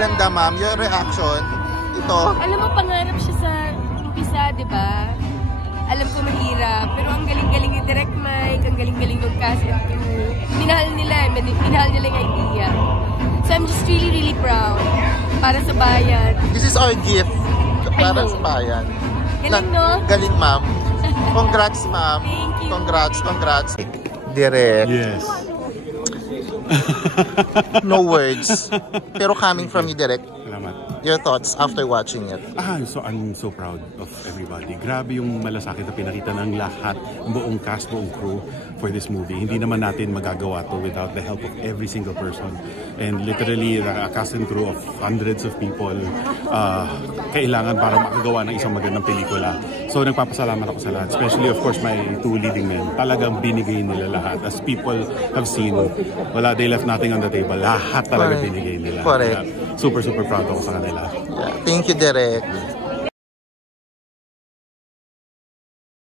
ganda, ma'am. Your reaction, ito. Alam mo, pangarap siya sa umpisa, di ba? Alam ko mahirap, pero ang galing-galing ni Direct Mike, ang galing-galing ng cast and crew. Minahal nila yung idea. So I'm just really proud para sa bayan. This is our gift para sa bayan. Galing, no? Galing, ma'am. Congrats, ma'am. Thank you. Congrats. Direct. Yes. No words. Pero coming from you, Direct. Salamat. Your thoughts after watching it? I'm so proud of everybody. Grabe yung malasakit na pinakita ng lahat, buong cast, buong crew for this movie. Hindi naman natin magagawa to without the help of every single person. And literally, the cast and crew of hundreds of people kailangan para makagawa ng isang magandang pelikula. So nagpapasalamat ako sa lahat. Especially, of course, my two leading men. Talagang binigay nila lahat. As people have seen, they left nothing on the table. Lahat talaga binigay nila. Correct. Super proud ako sa kanila. Yeah. Thank you, Direk.